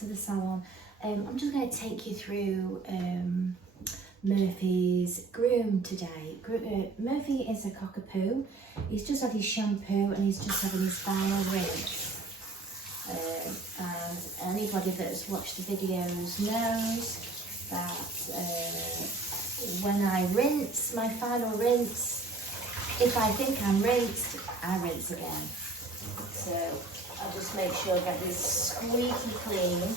to the salon. I'm just going to take you through Murphy's groom today. Murphy is a Cockerpoo. He's just had his shampoo and he's just having his final rinse. And anybody that's watched the videos knows that when I rinse, my final rinse, if I think I'm rinsed, I rinse again. So I'll just make sure I get this squeaky clean.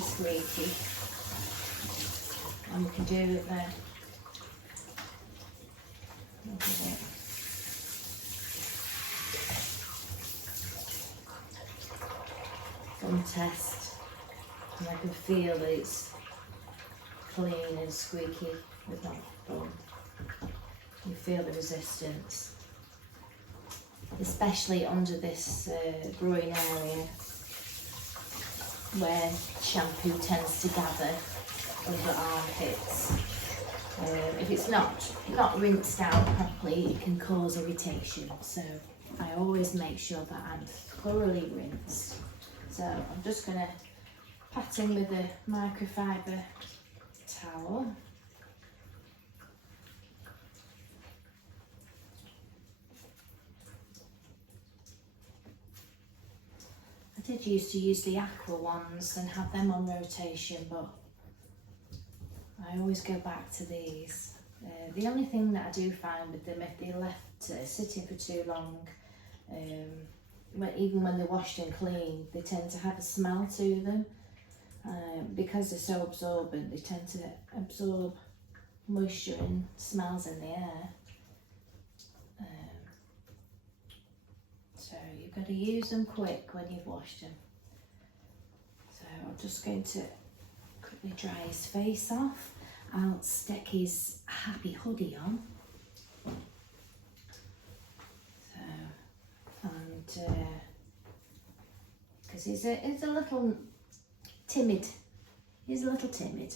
Squeaky. And we can do it there. Look at it. Fun test. And I can feel that it's clean and squeaky with that bun. You feel the resistance, especially under this groin area where shampoo tends to gather under armpits. If it's not rinsed out properly, it can cause irritation. So I always make sure that I'm thoroughly rinsed. So I'm just going to pat in with a microfiber towel. I did used to use the aqua ones and have them on rotation, but I always go back to these. The only thing that I do find with them, if they're left sitting for too long, even when they're washed and clean, they tend to have a smell to them. Because they're so absorbent, they tend to absorb moisture and smells in the air. So you've got to use them quick when you've washed them. So I'm just going to quickly dry his face off. I'll stick his happy hoodie on. So, and because he's a little timid. He's a little timid,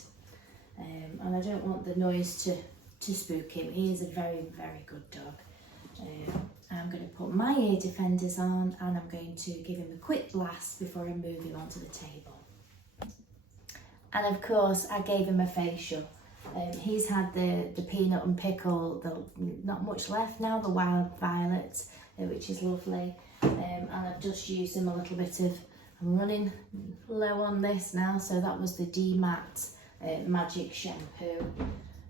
and I don't want the noise to spook him. He is a very, very good dog. I'm going to put my ear defenders on and I'm going to give him a quick blast before I move him onto the table. And of course I gave him a facial. He's had the peanut and pickle, not much left now, the wild violet, which is lovely. And I've just used him a little bit of, I'm running low on this now, so that was the Dematt magic shampoo.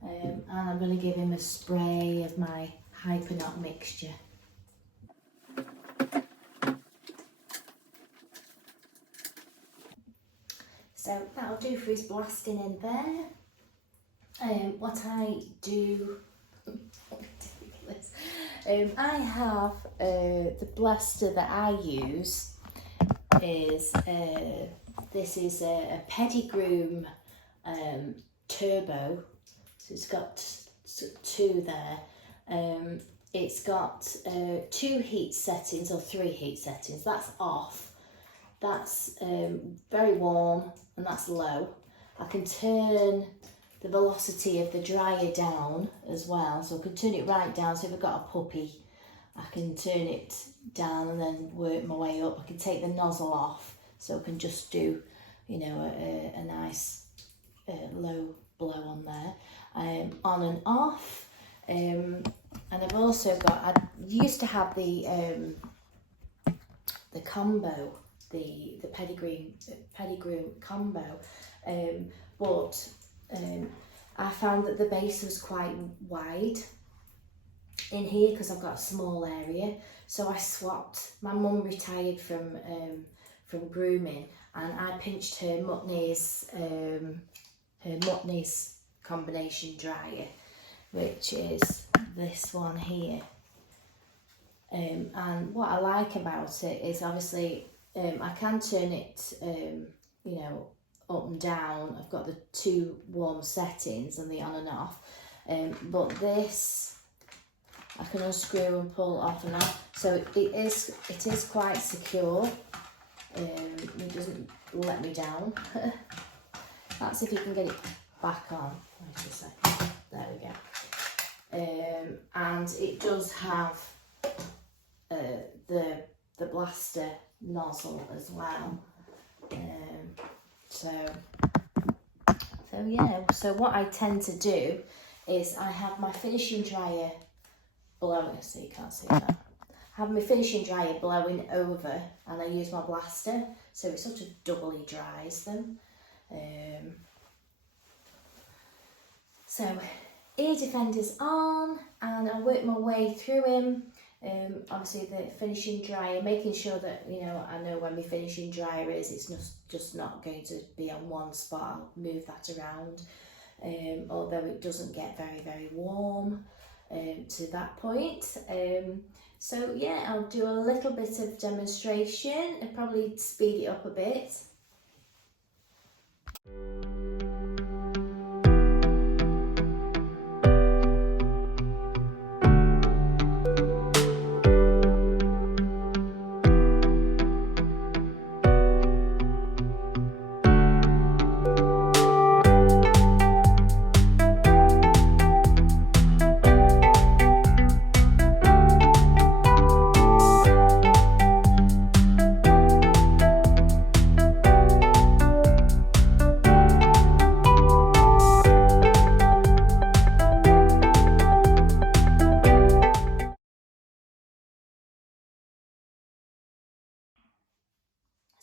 And I'm going to give him a spray of my Hypernot mixture. So that'll do for his blasting in there. What I do, I have the blaster that I use is this is a Pedigroom turbo. So it's got two there. It's got 2 heat settings or 3 heat settings. That's off. That's very warm and that's low. I can turn the velocity of the dryer down as well. So I can turn it right down. So if I've got a puppy, I can turn it down and then work my way up. I can take the nozzle off so I can just do, you know, a nice low blow on there. On and off. And I've also got, I used to have the combo, the Pedigroom combo, but I found that the base was quite wide in here because I've got a small area, so I swapped. My mum retired from grooming, and I pinched her Mutneys combination dryer, which is this one here. And what I like about it is obviously I can turn it, you know, up and down. I've got the 2 warm settings and the on and off. But this, I can unscrew and pull off and off. So it is quite secure. It doesn't let me down. That's if you can get it back on. Wait a second. There we go. And it does have the blaster nozzle as well. So yeah, so what I tend to do is I have my finishing dryer blowing, so you can't see that. I have my finishing dryer blowing over, and I use my blaster, so it sort of doubly dries them. So ear defender's on, and I work my way through him. Obviously the finishing dryer, making sure that, you know, I know where my finishing dryer is. It's just not going to be on one spot. I'll move that around, although it doesn't get very, very warm to that point. So yeah, I'll do a little bit of demonstration and probably speed it up a bit.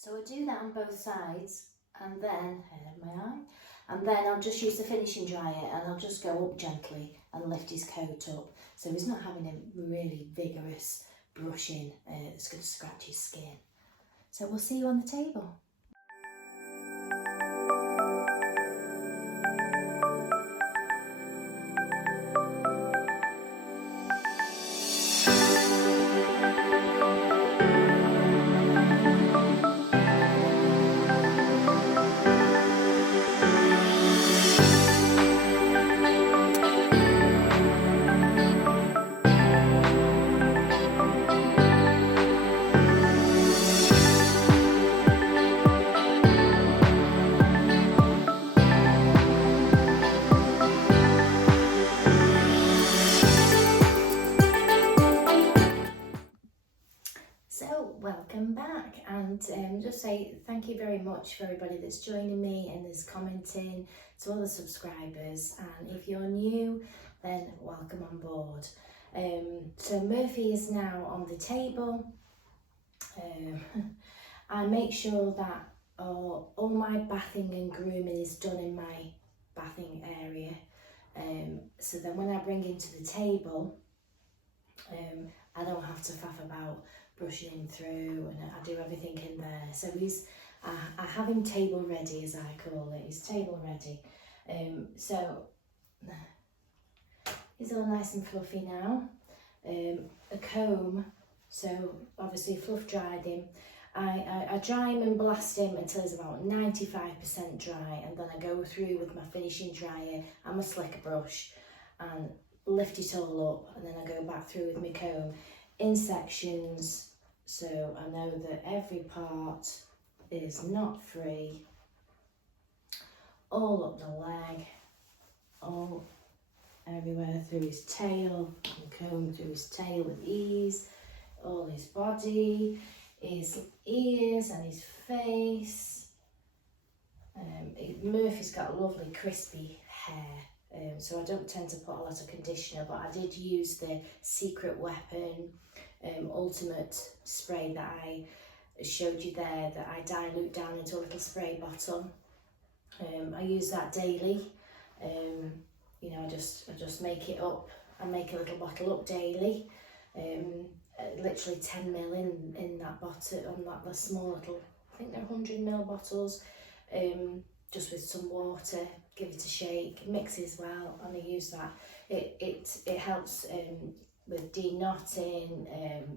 So I do that on both sides, and then, and then I'll just use the finishing dryer, and I'll just go up gently and lift his coat up, so he's not having a really vigorous brushing that's going to scratch his skin. So we'll see you on the table. Welcome back, and just say thank you very much for everybody that's joining me and is commenting, to all the subscribers, and if you're new, then welcome on board. So Murphy is now on the table. I make sure that all my bathing and grooming is done in my bathing area, so then when I bring him to the table, I don't have to faff about brushing him through, and I do everything in there. So I have him table ready, as I call it. He's table ready. So he's all nice and fluffy now. A comb, so obviously fluff dried him. I dry him and blast him until he's about 95% dry, and then I go through with my finishing dryer and my slicker brush and lift it all up, and then I go back through with my comb in sections, so I know that every part is knot free, all up the leg, all everywhere through his tail, and comb through his tail with ease, all his body, his ears and his face. Murphy's got lovely crispy hair, so I don't tend to put a lot of conditioner, but I did use the Secret Weapon Ultimate spray that I showed you there, that I dilute down into a little spray bottle. I use that daily. You know, I just make it up. I make a little bottle up daily. Literally 10 ml in that bottle, on that the small little, I think they're 100 ml bottles. Just with some water, give it a shake, mix as well, and I use that. It helps with de-knotting,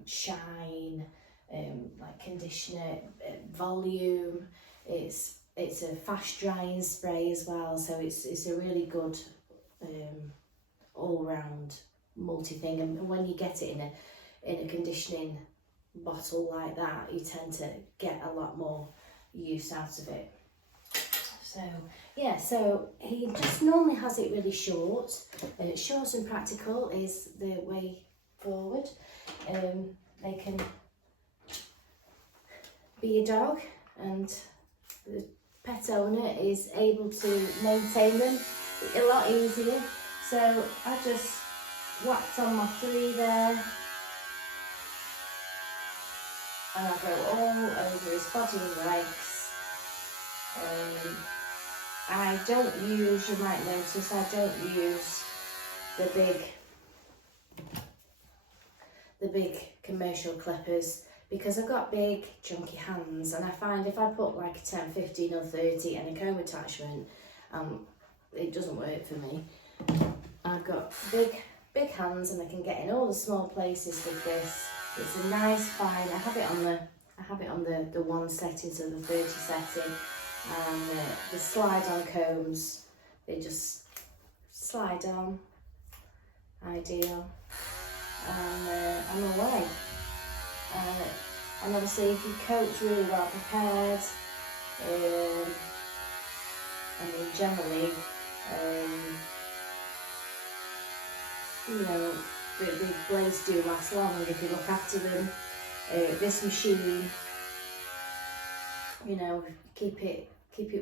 shine, like conditioner, volume. It's a fast drying spray as well, so it's a really good all round multi thing. And when you get it in a conditioning bottle like that, you tend to get a lot more use out of it. So yeah, so he just normally has it really short. Short and practical is the way forward. they can be a dog and the pet owner is able to maintain them a lot easier. So I just whacked on my 3 there, and I go all over his body and legs. I don't use, you might notice, I don't use the big commercial clippers, because I've got big chunky hands, and I find if I put like a 10, 15 or 30 and a comb attachment, it doesn't work for me. I've got big hands and I can get in all the small places with this. It's a nice fine. I have it on the 1 setting, so the 30 setting, and the slide on combs, they just slide on, ideal, and I'm away. And obviously if your coat's really well prepared, I mean generally, you know, the blades do last long if you look after them. This machine, you know, keep it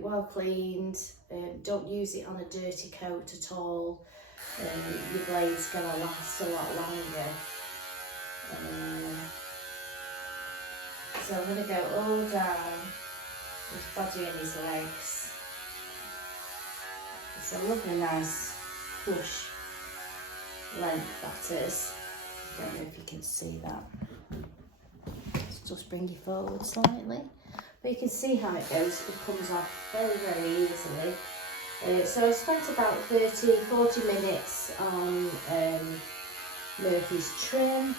well cleaned. Don't use it on a dirty coat at all. Your blade's gonna last a lot longer. So I'm gonna go all down his body and his legs. It's a lovely, nice plush length that is. Don't know if you can see that. Let's just bring you forward slightly. But you can see how it goes. It comes off very, very easily. So I spent about 30-40 minutes on Murphy's trim.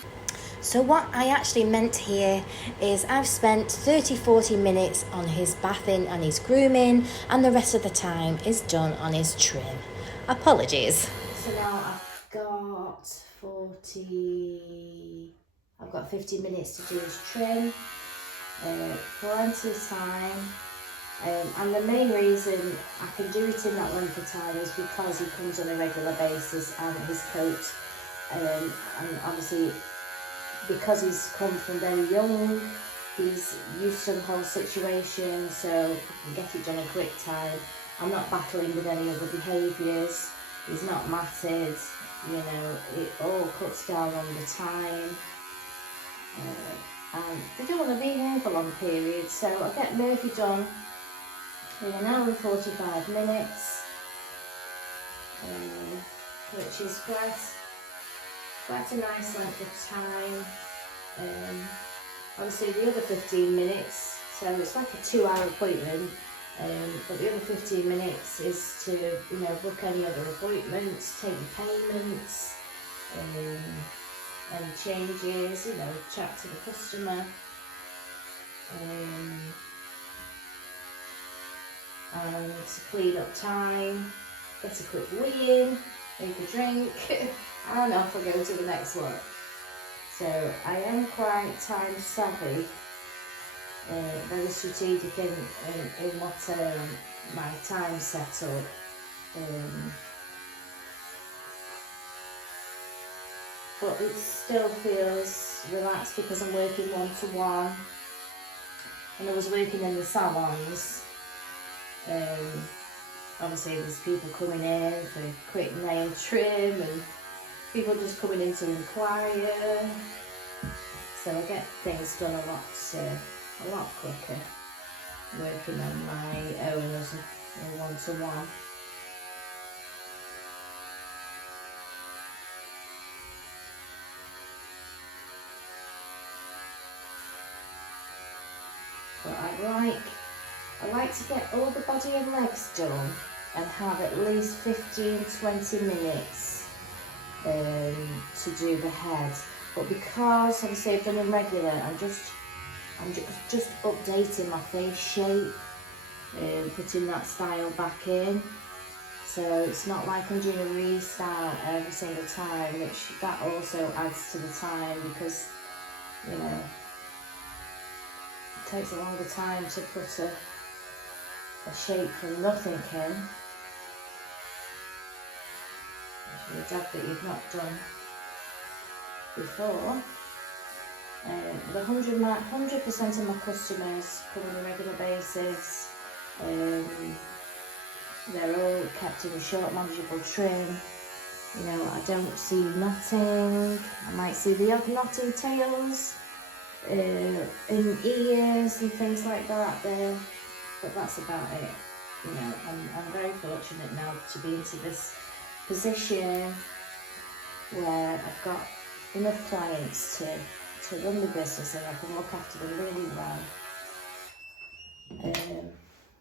So what I actually meant here is I've spent 30-40 minutes on his bathing and his grooming, and the rest of the time is done on his trim. Apologies. So now I've got 50 minutes to do his trim. Plenty of time. And the main reason I can do it in that length of time is because he comes on a regular basis, and his coat, and obviously because he's come from very young, he's used to the whole situation, so I can get it done in a quick time. I'm not battling with any other behaviours. He's not matted, you know, it all cuts down on the time. And they don't want to be here for long periods, so I'll get Murphy done in 1 hour and 45 minutes, which is quite a nice length of time. Obviously the other 15 minutes, so it's like a 2-hour appointment, but the other 15 minutes is to, you know, book any other appointments, take your payments, any changes, you know, chat to the customer, and clean up time, get a quick wee in, make a drink, and off I go to the next one. So I am quite time savvy, very strategic in what my time set up. But it still feels relaxed because I'm working one-to-one, and I was working in the salons. Obviously there's people coming in for a quick nail trim and people just coming in to inquire, so I get things done a lot quicker working on my own as a one-to-one. But I like to get all the body and legs done and have at least 15-20 minutes to do the head. But because obviously I've done them regular, I'm just updating my face shape, putting that style back in. So it's not like I'm doing a restyle every single time, which that also adds to the time, because, you know, it takes a longer time to put a shape from nothing in. If you're a job that you've not done before, The 100% of my customers come on a regular basis. They're all kept in a short, manageable trim. You know, I don't see knotting. I might see the odd knotting tails in ears and things like that there, but that's about it. You know, I'm very fortunate now to be into this position where I've got enough clients to run the business and I can look after them really well.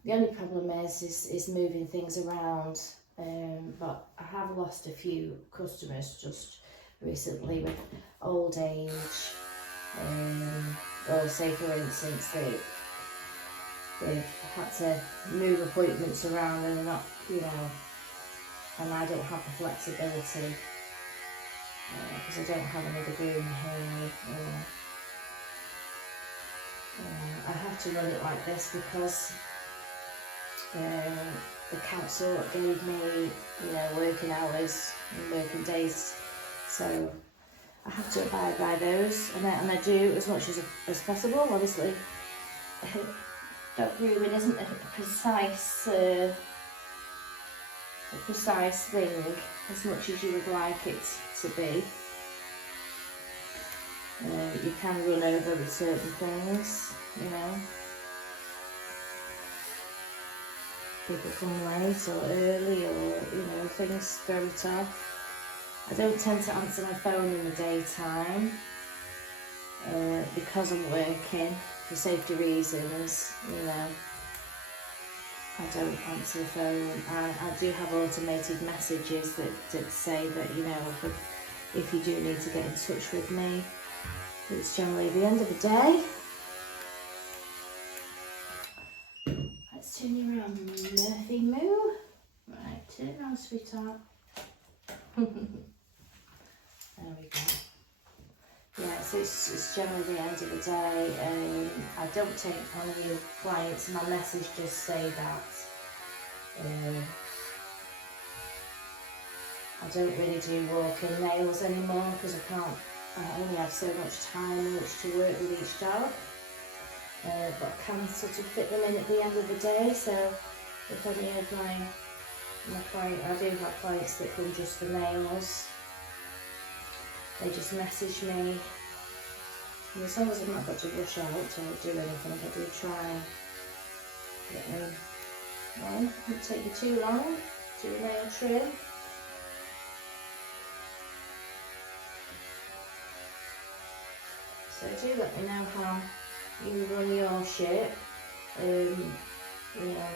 The only problem is moving things around, but I have lost a few customers just recently with old age, or say for instance they've had to move appointments around and they're not, you know, and I don't have the flexibility because I don't have another groomer here. I have to run it like this because the council gave me, you know, working hours and working days, so I have to abide by those, and I do as much as possible. Obviously, dog grooming isn't a precise thing as much as you would like it to be. You can run over with certain things, you know. People come late or early, or, you know, things throw it off. I don't tend to answer my phone in the daytime because I'm working for safety reasons, you know. I don't answer the phone. I do have automated messages that say that, you know, if you do need to get in touch with me, it's generally the end of the day. Let's turn you around, Murphy Moo. Right, turn around, sweetheart. There we go. Yeah, so it's generally the end of the day. I don't take on new clients. My message just say that I don't really do walk-in nails anymore because I only have so much time in which to work with each dog. But I can sort of fit them in at the end of the day. So if any of my clients, I do have clients that come just for nails. They just message me, and as long as I've not got to rush out or do anything, I do try and get in. Well, it won't take you too long to do a nail trim. So do let me know how you run your shit. You know,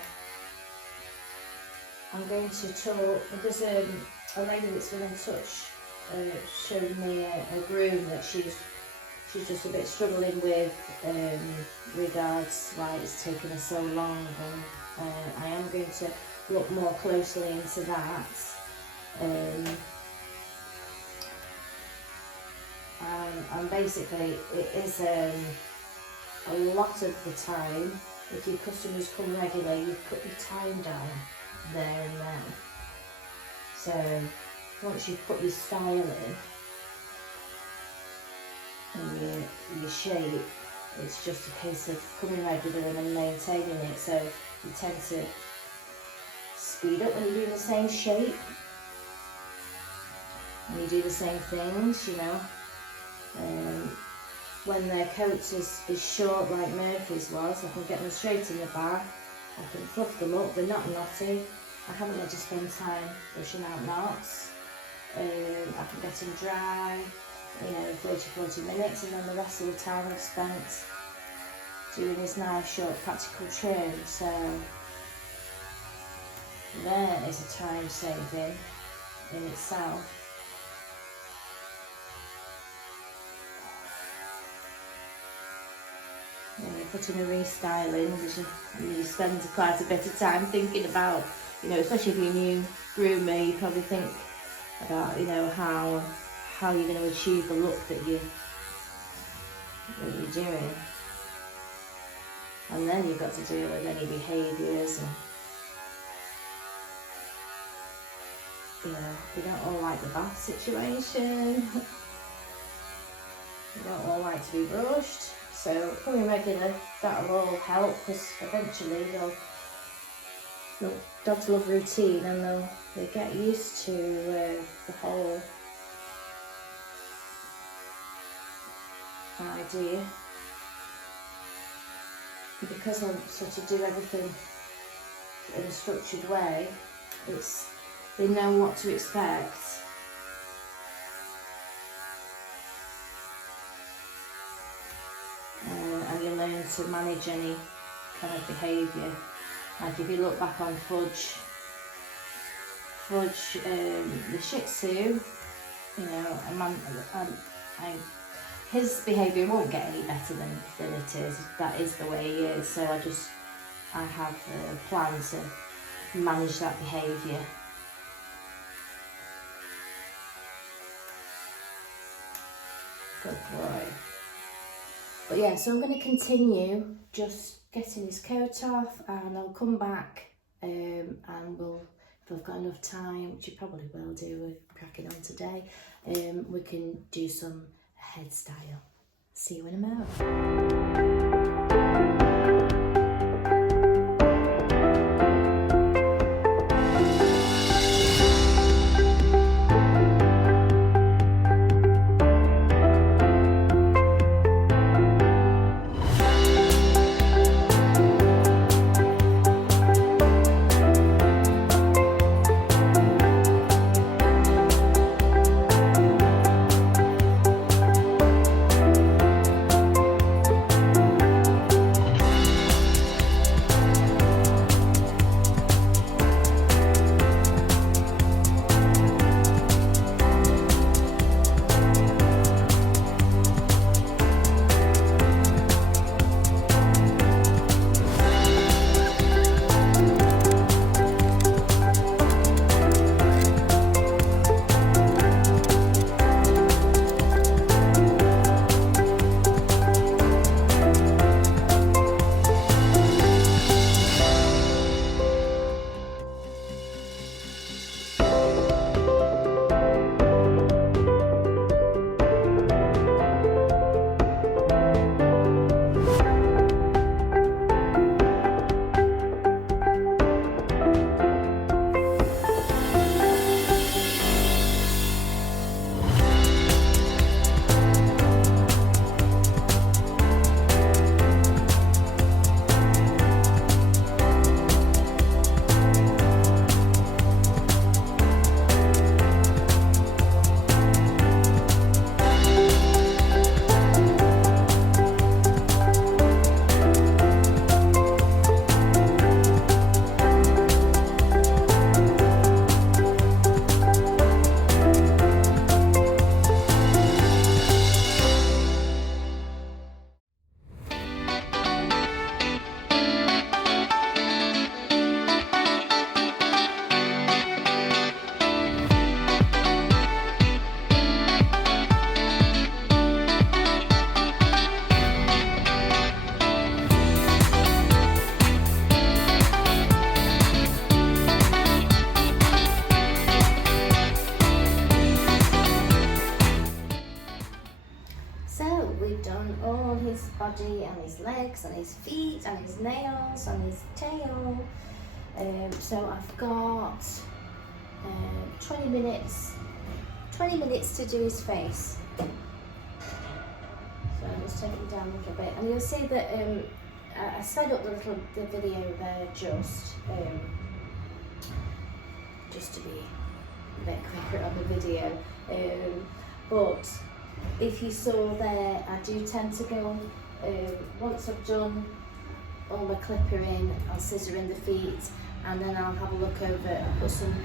I'm going to talk, there's a lady that's been in touch. Showed me a groom that she's just a bit struggling with regards why it's taken her so long, and I am going to look more closely into that. And basically it is a lot of the time, if your customers come regularly, you put your time down there and then. So once you've put your style in and your shape, it's just a case of coming regular and maintaining it. So you tend to speed up when you're doing the same shape and you do the same things, you know. When their coats is short like Murphy's was, I can get them straight in the back, I can fluff them up, they're not knotty, I haven't got to spend time brushing out knots. I can get them dry, you know, 30-40 minutes, and then the rest of the time I've spent doing this nice short practical trim. So there is a time saving in itself. When you're putting a restyling, you spend quite a bit of time thinking about, you know, especially if you're a new groomer, you probably think about, you know, how you're going to achieve the look that you're doing, and then you've got to deal with any behaviours, and you know, we don't all like the bath situation. They don't all like to be brushed, so coming regular, that'll all help, because eventually dogs love routine, and they get used to the whole idea. And because I sort of do everything in a structured way, they know what to expect. And you learn to manage any kind of behaviour. Like if you look back on Fudge, the Shih Tzu, you know, his behaviour won't get any better than it is. That is the way he is. So I have a plan to manage that behaviour. Good boy. But yeah, so I'm going to continue just getting his coat off, and I'll come back and if I've got enough time, which you probably will do, we're cracking on today, we can do some head style. See you in a moment. Body and his legs and his feet and his nails and his tail. So I've got 20 minutes to do his face. So I'm just taking it down a little bit, and you'll see that I sped up the video there just to be a bit quicker on the video. But if you saw there, I do tend to go, once I've done all my clipper in, I'll scissor in the feet, and then I'll have a look over and put some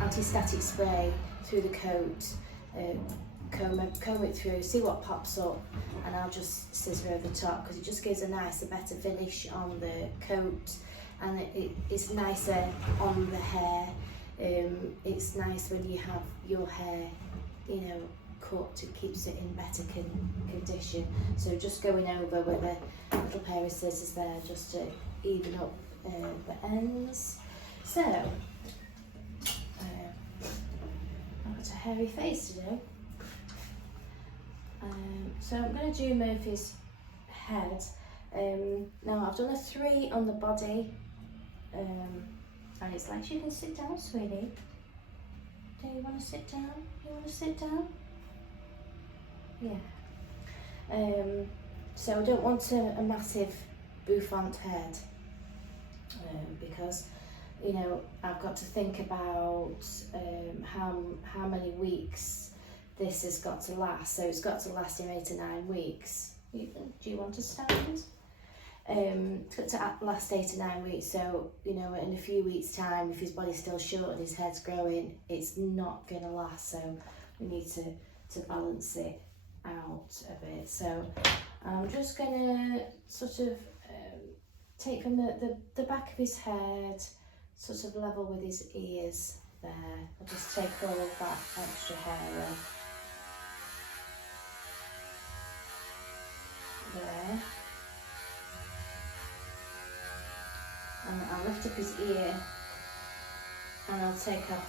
anti-static spray through the coat, comb it through, see what pops up, and I'll just scissor over the top, because it just gives a better finish on the coat, and it's nicer on the hair. It's nice when you have your hair, you know, cut, it keeps it in better condition. So just going over with a little pair of scissors there, just to even up the ends. So I've got a hairy face today, So I'm going to do Murphy's head. Now I've done a 3 on the body, and it's like, you can sit down, sweetie. Do you want to sit down? You want to sit down? Yeah. So I don't want a massive bouffant head, because, you know, I've got to think about how many weeks this has got to last. So it's got to last him 8 to 9 weeks. Do you want to stand? It's got to last 8 to 9 weeks. So, you know, in a few weeks' time, if his body's still short and his head's growing, it's not going to last. So we need to balance it out a bit. So I'm just going to sort of take from the back of his head, sort of level with his ears there. I'll just take all of that extra hair off. There. And I'll lift up his ear, and I'll take off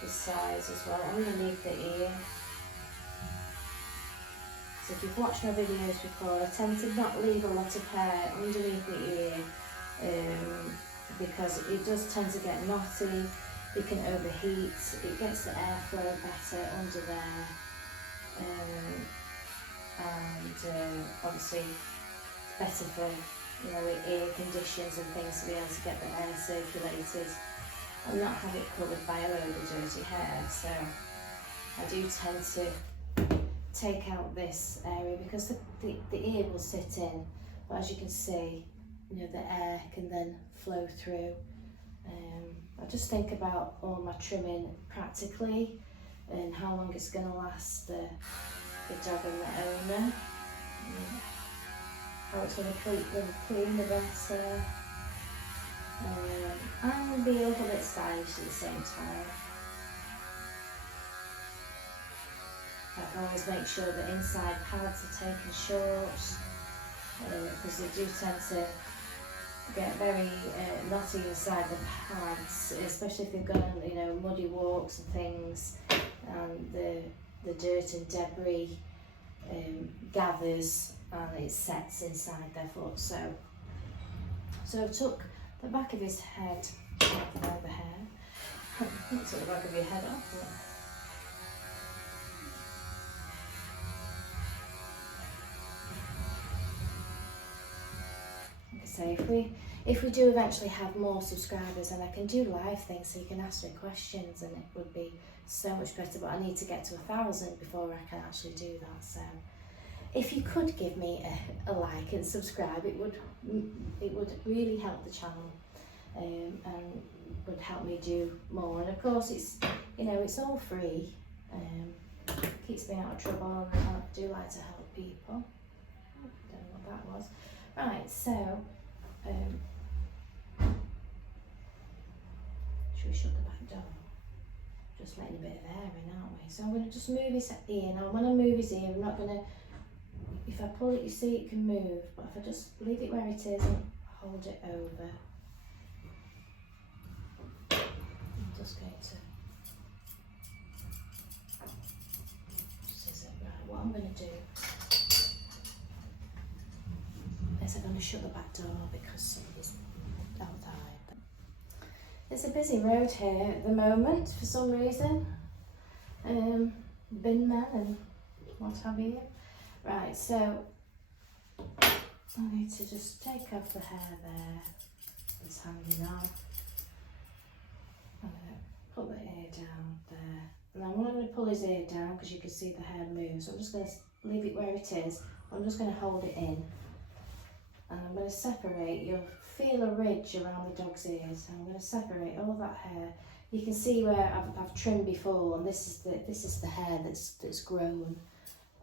his sides as well, underneath the ear. So if you've watched my videos before, I tend to not leave a lot of hair underneath the ear, because it does tend to get knotty, it can overheat, it gets the airflow better under there, and obviously it's better for, you know, ear conditions and things, to be able to get the air circulated and not have it covered by a load of dirty hair. So I do tend to take out this area because the ear will sit in, but as you can see, you know, the air can then flow through. I just think about all my trimming practically and how long it's going to last the dog and the owner. How it's going to keep them clean the better, and be a little bit stylish at the same time. I can always make sure that inside pads are taken short, because they do tend to get very knotty inside the pads, especially if they've gone on, you know, muddy walks and things, and the dirt and debris gathers and it sets inside their foot. So I took the back of his head off all the hair. Not took the back of your head off. But like I say, if we do eventually have more subscribers, and I can do live things so you can ask me questions, and it would be so much better, but I need to get to 1,000 before I can actually do that. So if you could give me a like and subscribe, it would really help the channel, and would help me do more. And of course, it's, you know, it's all free, keeps me out of trouble, and I do like to help people. Don't know what that was. Right, so should we shut the back door? Just letting a bit of air in, aren't we? So I'm going to just move his ear. Now when I move his ear, I'm not going to, if I pull it, you see it can move, but if I just leave it where it is and hold it over, I'm just going to scissor. Right, what I'm going to do is I'm going to shut the back door because somebody's outside. It's a busy road here at the moment for some reason. Bin men and what have you. Right, so I need to just take off the hair there that's hanging off. I'm going to put the ear down there. And I'm not going to pull his ear down because you can see the hair move. So I'm just going to leave it where it is. I'm just going to hold it in. And I'm going to separate. You'll feel a ridge around the dog's ears. I'm going to separate all that hair. You can see where I've trimmed before, and this is the hair that's grown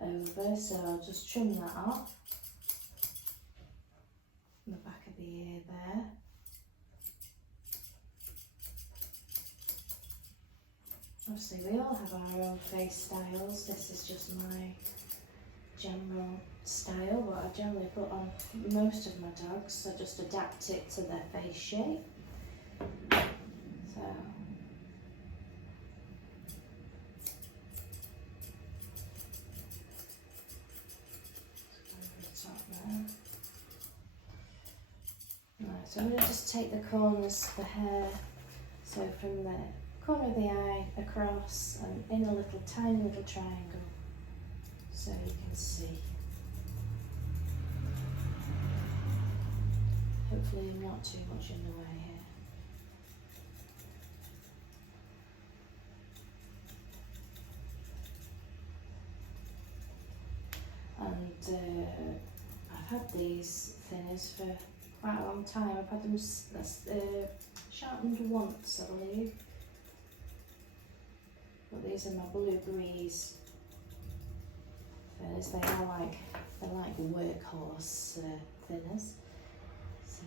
over. So I'll just trim that off. The back of the ear there. Obviously, we all have our own face styles. This is just my general style, what I generally put on most of my dogs. So just adapt it to their face shape. So So I'm going to just take the corners, the hair, so from the corner of the eye across and in a little tiny little triangle, so you can see. Hopefully not too much in the way here. And I've had these thinners for quite a long time. I've had them sharpened once, I believe. But these are my Blue Breeze thinners. They're like workhorse thinners. So,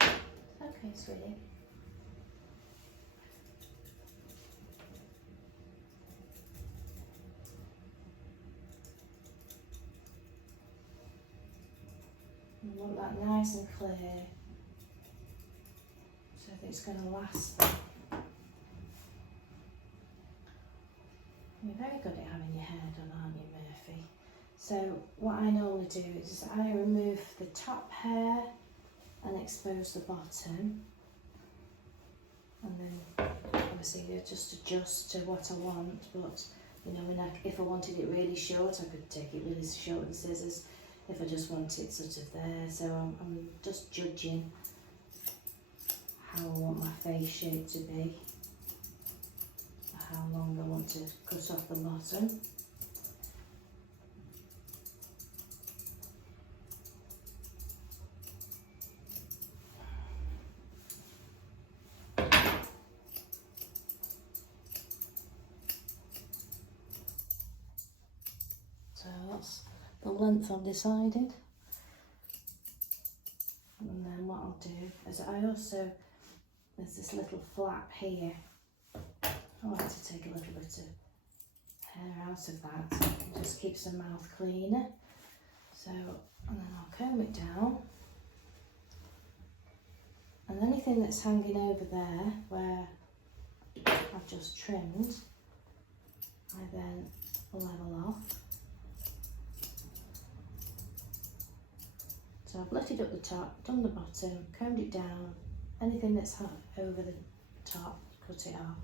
okay, sweetie. You want that nice and clear, so that it's going to last. You're very good at having your hair done, aren't you, Murphy? So what I normally do is I remove the top hair and expose the bottom, and then obviously you just adjust to what I want. But you know, if I wanted it really short, I could take it really short with the scissors. If I just want it sort of there, so I'm just judging how I want my face shape to be, how long I want to cut off the bottom. So that's the length I've decided. And then what I'll do is there's this little flap here. I like to take a little bit of hair out of that. It just keeps the mouth cleaner. So, and then I'll comb it down. And anything that's hanging over there where I've just trimmed, I then level off. So I've lifted up the top, done the bottom, combed it down. Anything that's over the top, cut it off.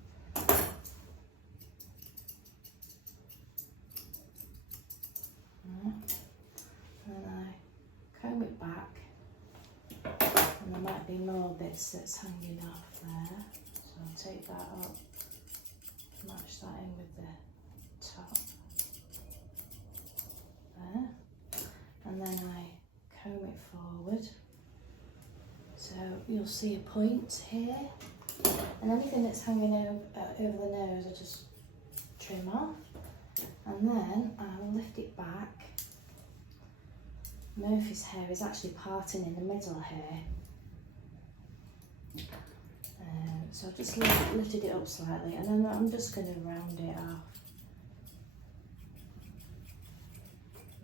Right. And then I comb it back, and there might be more bits that's hanging off there. So I'll take that up, match that in with the top there, and then I comb it forward, so you'll see a point here, and anything that's hanging over the nose I just trim off, and then I'll lift it back. Murphy's hair is actually parting in the middle here, so I've just lifted it up slightly, and then I'm just going to round it off,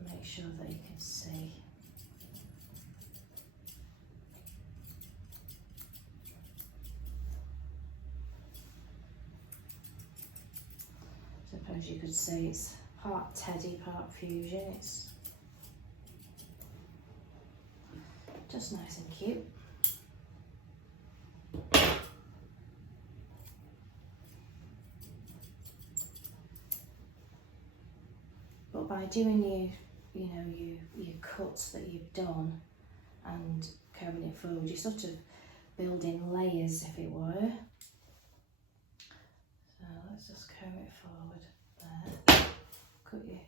make sure that you can see. Suppose you could say it's part teddy, part fusion. It's just nice and cute. But by doing your cuts that you've done and combing it forward, you're sort of building layers, if it were. So let's just comb it forward there. Cut your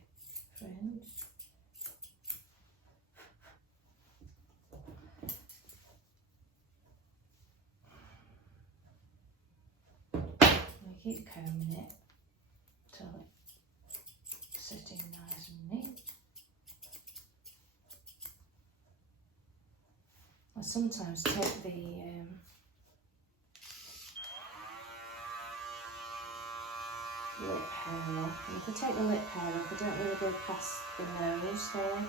fringe. And keep combing it till it's sitting nice and neat. I sometimes take the lip hair off, and if I take the lip hair off, I don't really go past the nose here.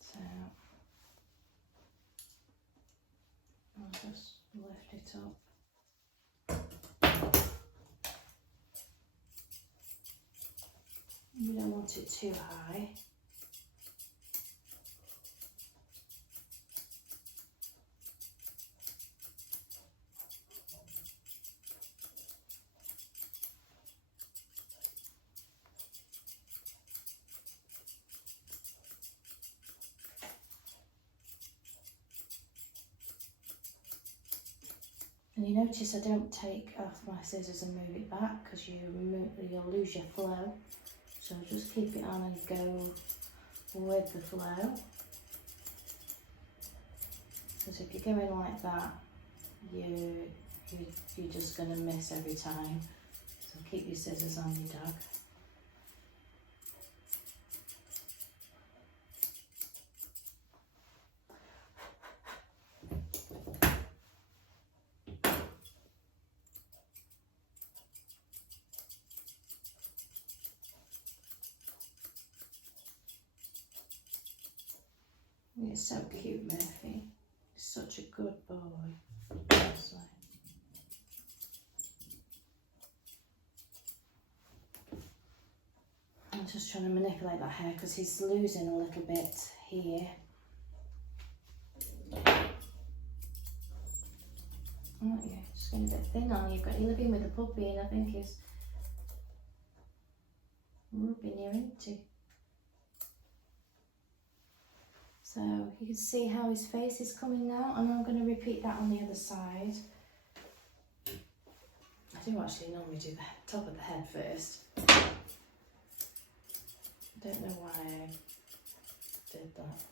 So I'll just lift it up. You don't want it too high. And you notice I don't take off my scissors and move it back because you'll lose your flow. So just keep it on and go with the flow. Because if you're going like that, you're just going to miss every time. So keep your scissors on your dog. You're so cute, Murphy. He's such a good boy. Roseline. I'm just trying to manipulate that hair because he's losing a little bit here. Aren't you? Just getting a bit thin on you. You're living with a puppy and I think he's rubbing you into. So you can see how his face is coming now, and I'm going to repeat that on the other side. I do actually normally do the top of the head first. I don't know why I did that.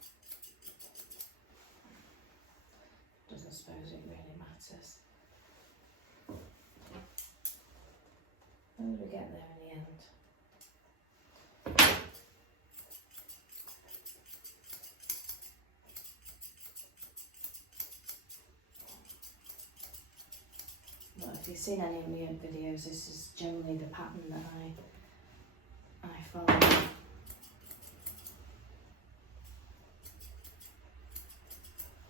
Doesn't suppose it really matters. How did we get there in the end? Well, if you've seen any of my videos, this is generally the pattern that I follow.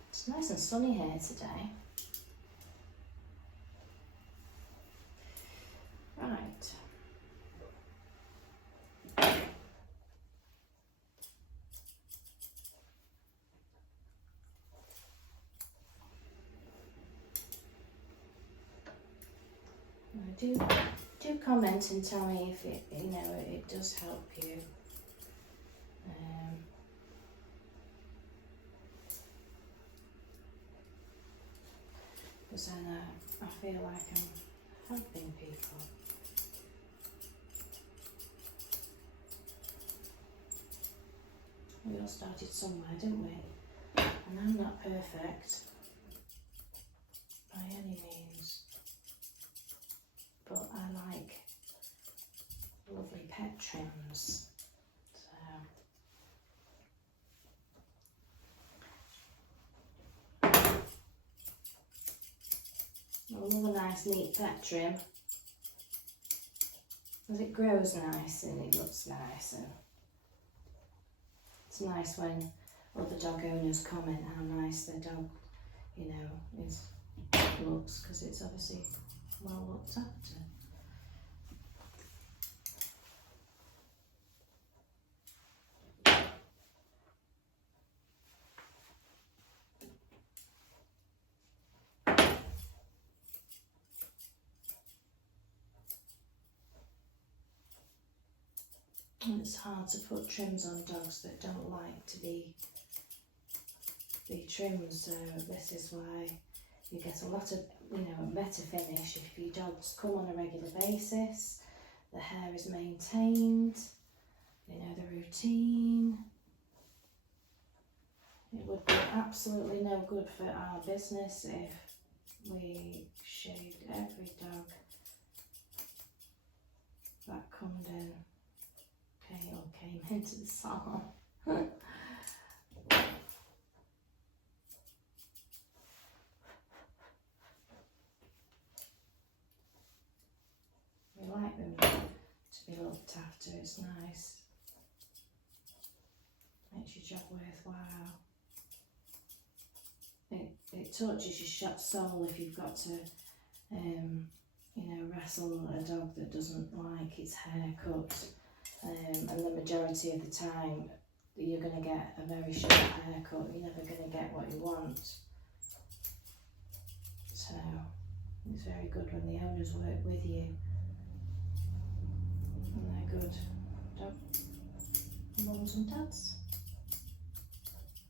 It's nice and sunny here today. Right. Do comment and tell me if it, it does help you. Because then I feel like I'm helping people. We all started somewhere, didn't we? And I'm not perfect by any means. But I like lovely pet trims, so I love a nice neat pet trim because it grows nice and it looks nice, and it's nice when other dog owners comment how nice their dog, looks, because it's obviously well looked after. And it's hard to put trims on dogs that don't like to be trimmed, so this is why you get a lot of, a better finish if your dogs come on a regular basis, the hair is maintained, the routine. It would be absolutely no good for our business if we shaved every dog that came into the salon. We like them to be looked after, it's nice. Makes your job worthwhile. It touches your soul if you've got to, wrestle a dog that doesn't like its hair cut and the majority of the time you're going to get a very short haircut. You're never going to get what you want. So it's very good when the owners work with you. And they're good. Mums and dads,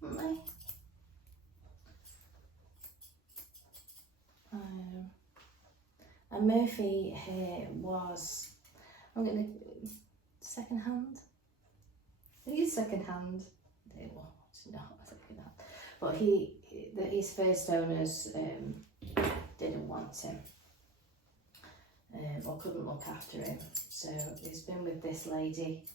aren't they? And Murphy here was, I'm going to, second hand? It is second hand. It was not second hand. But his first owners didn't want him. Or couldn't look after him. So he's been with this lady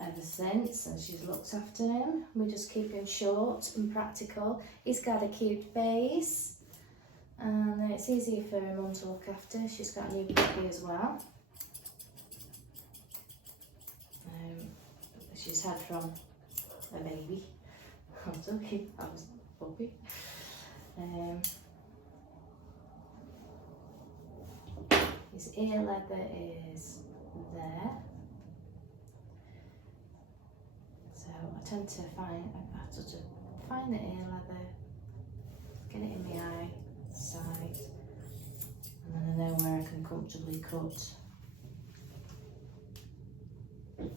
ever since, and she's looked after him. We just keep him short and practical. He's got a cute face, and it's easier for her mum to look after. She's got a new puppy as well. She's had from a baby. I was a puppy. His ear leather is there. So I tend to find the ear leather, get it in the eye side, and then I know where I can comfortably cut. There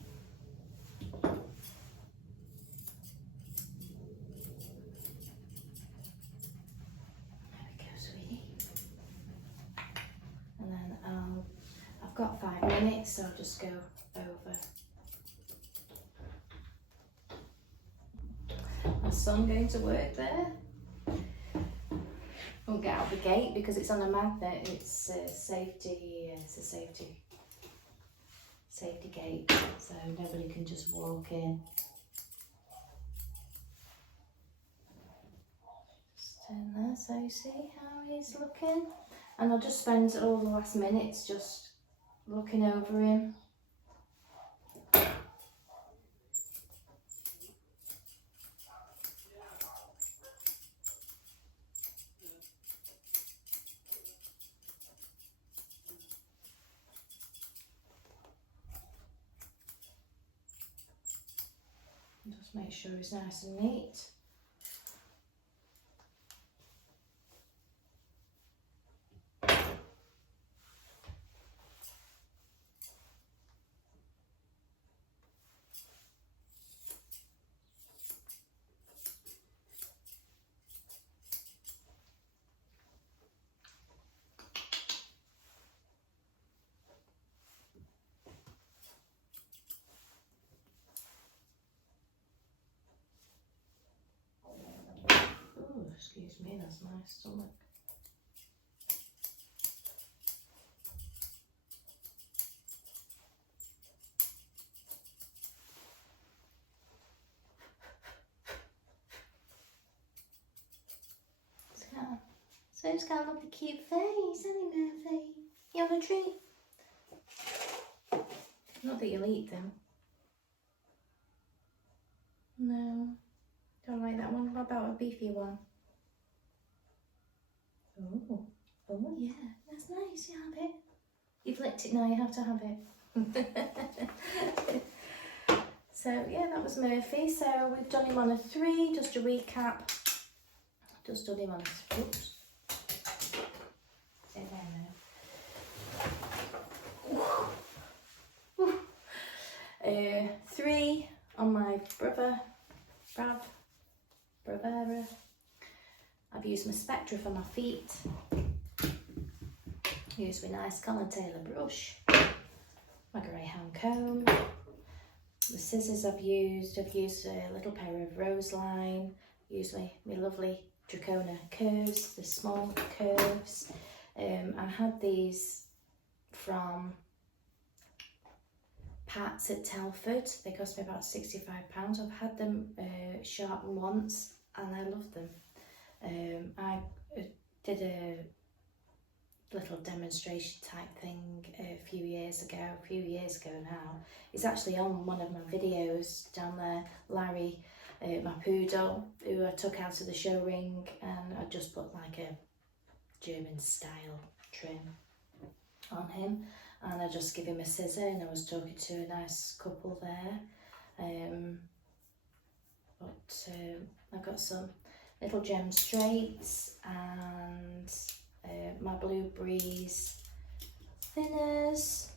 we go, sweetie. And then I've got 5 minutes, so I'll just go over. My son going to work there. Won't get out the gate because it's on a magnet. It's a safety. It's a safety gate, so nobody can just walk in. Just turn there so you see how he's looking. And I'll just spend all the last minutes just looking over him. Just make sure he's nice and neat. Excuse me, that's my stomach. So he's got a lovely cute face, hasn't he, Murphy? You want a treat? Not that you'll eat them. No, don't like that one. What about a beefy one? Oh yeah, that's nice, you have it. You've licked it now, you have to have it. So yeah, that was Murphy. So we've done him on a 3, just a recap. Just done him on a, oops. Stay there now. 3 on my Bravura. I've used my Spectra for my feet. Used my nice Colin Taylor brush. My greyhound comb. The scissors I've used a little pair of Roseline. Used my lovely Drakona curves, the small curves. I had these from Pat's at Telford. They cost me about £65. I've had them sharpened once and I love them. I did a little demonstration type thing a few years ago now. It's actually on one of my videos down there. Larry, my poodle, who I took out of the show ring, and I just put like a German style trim on him. and I just give him a scissor, and I was talking to a nice couple there. I got some little gem straights and my Blue Breeze thinners.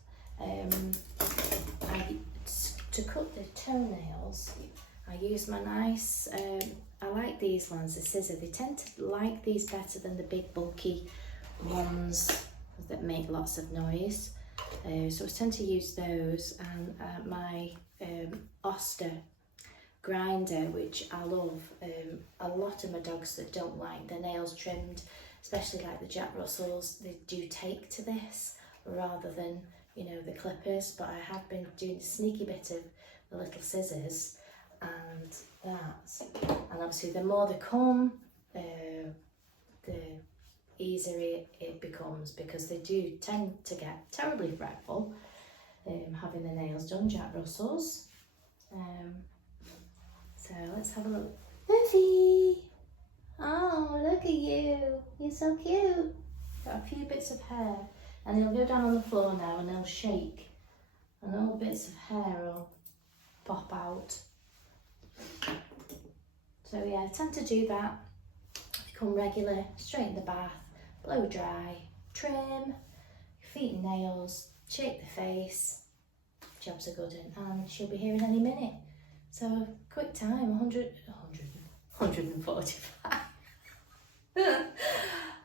To cut the toenails, I use my nice, I like these ones, the scissor. They tend to like these better than the big bulky ones that make lots of noise. So I tend to use those, and my Oster grinder, which I love. A lot of my dogs that don't like their nails trimmed, especially like the Jack Russells, they do take to this rather than, you know, the clippers. But I have been doing a sneaky bit of the little scissors and that, and obviously the more they come, the easier it becomes, because they do tend to get terribly fretful having their nails done, Jack Russells. So let's have a look. Luffy! Oh, look at you. You're so cute. Got a few bits of hair, and he'll go down on the floor now and he'll shake, and all bits of hair will pop out. So yeah, I tend to do that. Become regular, straighten the bath, blow dry, trim, feet and nails, shake the face. Job's a good one, and she'll be here in any minute. So quick time, 145.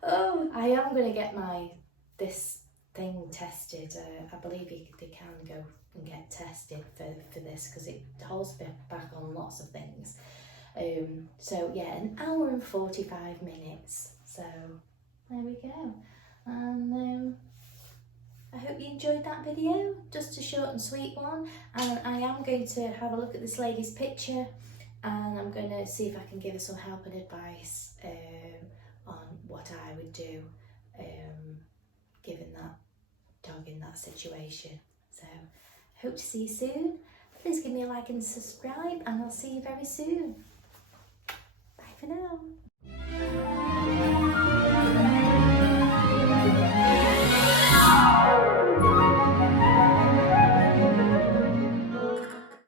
Oh, I am going to get this thing tested. I believe they can go and get tested for this, because it holds back on lots of things. So yeah, an hour and 45 minutes. So there we go. And I hope you enjoyed that video, just a short and sweet one. And I am going to have a look at this lady's picture, and I'm going to see if I can give her some help and advice on what I would do given that dog in that situation. So hope to see you soon. Please give me a like and subscribe, and I'll see you very soon. Bye for now.